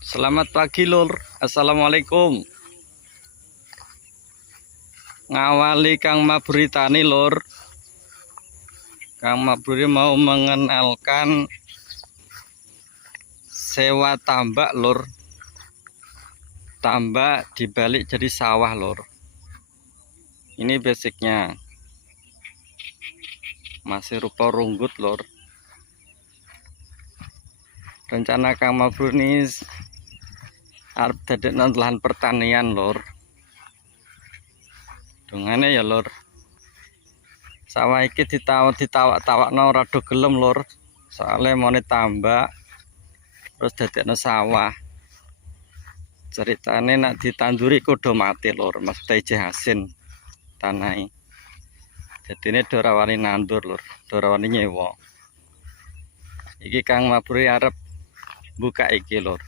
Selamat pagi lur. Assalamualaikum. Ngawali Kang Maburi tani lur. Kang Maburi mau mengenalkan sewa tambak lur. Tambak dibalik jadi sawah lur. Ini basicnya. Masih rupa runggut lur. Rencana Kang Maburi ini arep dadekno lahan pertanian lur. Dungane ya lur. Sawah iki ditawak-tawakno rada gelem lur. Soale mone tambak terus dadekno sawah. Ceritane nak ditanduri kudu mati lur, mesti ijeh asin tanahe. Dadine ora wani nandur lur, ora wani nyewa. Iki Kang Maburi arep buka iki lur.